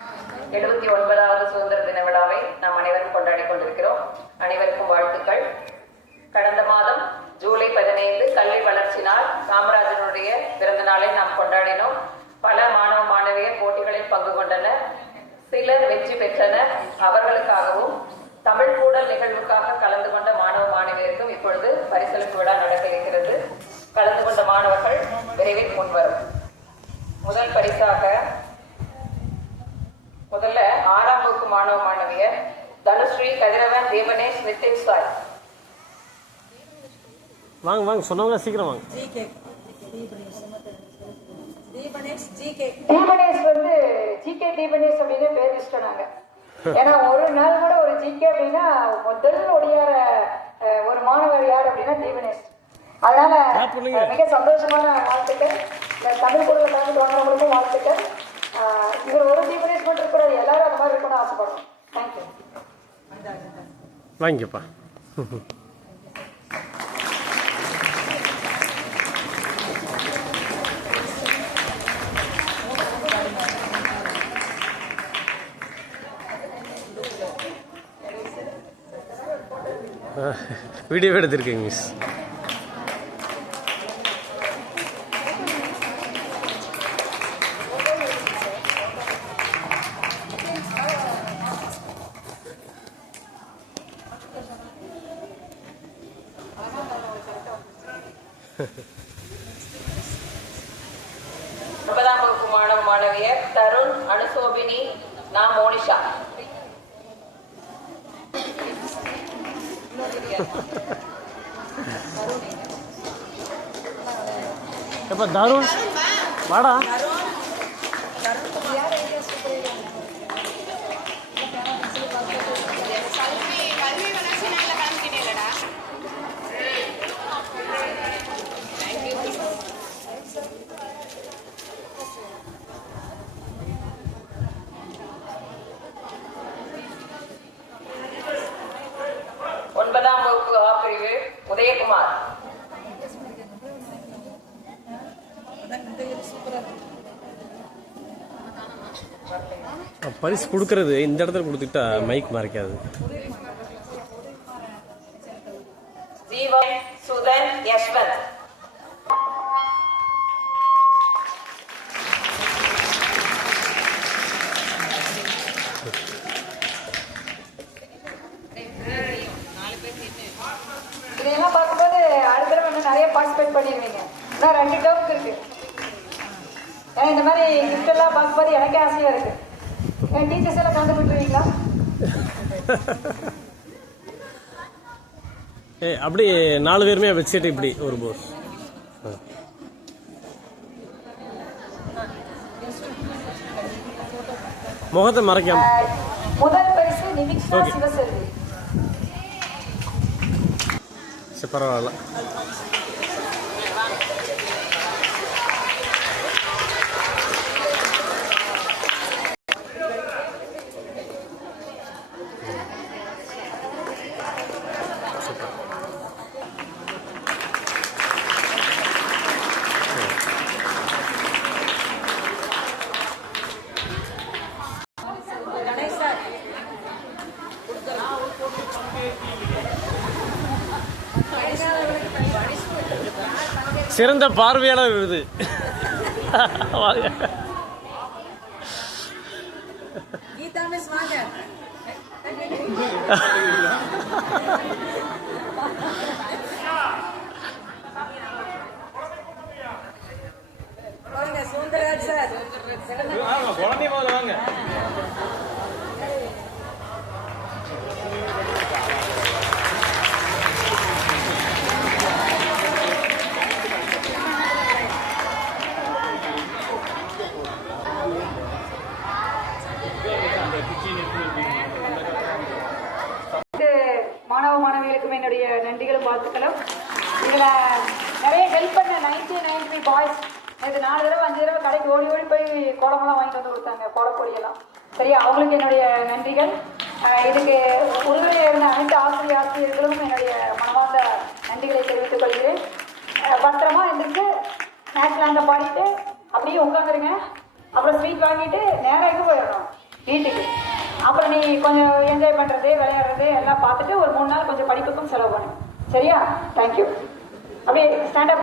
79வது சுதந்திர தின விழாவை நாம் அனைவரும் கொண்டாடி கொண்டிருக்கிறோம். அனைவருக்கும் வாழ்த்துக்கள். கடந்த மாதம் ஜூலை 15 கல்வி வளர்ச்சி நாள், காமராஜனுடைய பிறந்த நாளை நாம் கொண்டாடினோம். பல மாணவ மாணவியர் போட்டிகளில் பங்கு கொண்டனர். சிலர் வெற்றி பெற்றனர். அவர்களுக்காகவும் தமிழ் கூடல் நிகழ்வுக்காக கலந்து கொண்ட மாணவ மாணவியருக்கும் இப்பொழுது பரிசளிப்பு விழா நடக்க இருக்கிறது. கலந்து கொண்ட மாணவர்கள் விரைவில் முன்வரும். முதல் பரிசாக முதல்ல 6ஆம் வகுப்பு மாணவ மாணவியர் தனுஸ்ரீ, கதிரவன், தீபனேஷ், நிதின் சாய். வாங்க வாங்க சொன்னவங்க சீக்கிரம் வாங்க. தீபனேஷ் வந்து ஜிகே தீபனேஷ் அப்படின்னு பேர் வச்சுட்டாங்க. ஏன்னா ஒரு நாள் கூட ஒரு ஜிகே அப்படின்னா முதல் ஒடியார ஒரு மாணவர் யார் அப்படின்னா தீபனேஷ். அதனால மிக சந்தோஷமான வாழ்த்துக்கள். தமிழ் கூட கலந்து தோன்றவங்களுக்கும் வாழ்த்துக்கள். இவர் ஒரு தீபனேஷ் மட்டும் இருக்கிறார், எல்லாரும் அந்த மாதிரி இருக்கணும்னு ஆசைப்படுறோம். தேங்க்யூ. வாங்கிப்பா. வீடியோ எடுத்திருக்கேங்க மிஸ். ஒன்பதாம் வகுப்பு மாணவ மாணவியர் தருண், அனுசோபினி, நான் மோனிஷா. எப்ப தருண் வாடா. ஒன்பதாம் வகுப்பு ஆ பிரிவு உதயகுமார். பரிசு கொடுக்கறது இந்த இடத்துல கொடுத்துட்டா மைக் மறைக்காது. ஜீவன், சுதன், யஷ்வந்த். இதெல்லாம் பார்க்கும்போது அடுத்த தடவை வந்து நிறைய பார்ட்டிசிபேட் பண்ணிடுவீங்க. இன்னும் 2 டேர்ம்ஸ் இருக்கு. ஏன்னா இந்த மாதிரி கிஃப்ட் எல்லாம் பார்க்கும்போது எனக்கே ஆசையா இருக்கு. என் டீச்சர்ஸ் எல்லாம் கலந்து விட்டுருவீங்களா? அப்படி 4 பேருமே வச்சுட்டு இப்படி ஒரு போஸ். முகத்தை மறைக்காம. முதல் பரிசு நிமிஷா சிவசெல்வி. பரவாயில்ல. சிறந்த பார்வையாளர் விருது. கீதா மிஸ் வாங்க. வாங்க சுந்தரராஜ் சார். வாங்க குழந்தை முதல்ல வாங்க. மாணவ மாணவிகளுக்கும் என்னுடைய நன்றிகளும் வாழ்த்துக்களும். இதுல நிறைய ஹெல்ப் பண்ண 1993 பாய்ஸ் நேற்று 4 தடவை 5 தடவை கடைக்கு ஓடி ஓடி போய் கோலமெல்லாம் வாங்கிட்டு வந்து கொடுத்தாங்க, கோலப்பொடியெல்லாம். சரியா, அவங்களுக்கு என்னுடைய நன்றிகள். இதுக்கு உறுதுணையாக இருந்த அனைத்து ஆசிரியர்களும் என்னுடைய மனமார்ந்த நன்றிகளை தெரிவித்துக் கொள்கிறேன். பத்திரமா எந்திரிச்சு நேஷனல் அங்கே பாடிட்டு அப்படியே உட்காந்துருங்க. அப்புறம் ஸ்வீட் வாங்கிட்டு நேரம் எங்கே போயிடணும், வீட்டுக்கு. அப்புறம் நீ கொஞ்சம் என்ஜாய் பண்ணுறது விளையாடுறது எல்லாம் பார்த்துட்டு ஒரு 3 நாள் கொஞ்சம் படிப்புக்கும் செலவு பண்ணு. சரியா? தேங்க்யூ. அப்படியே ஸ்டாண்டப்.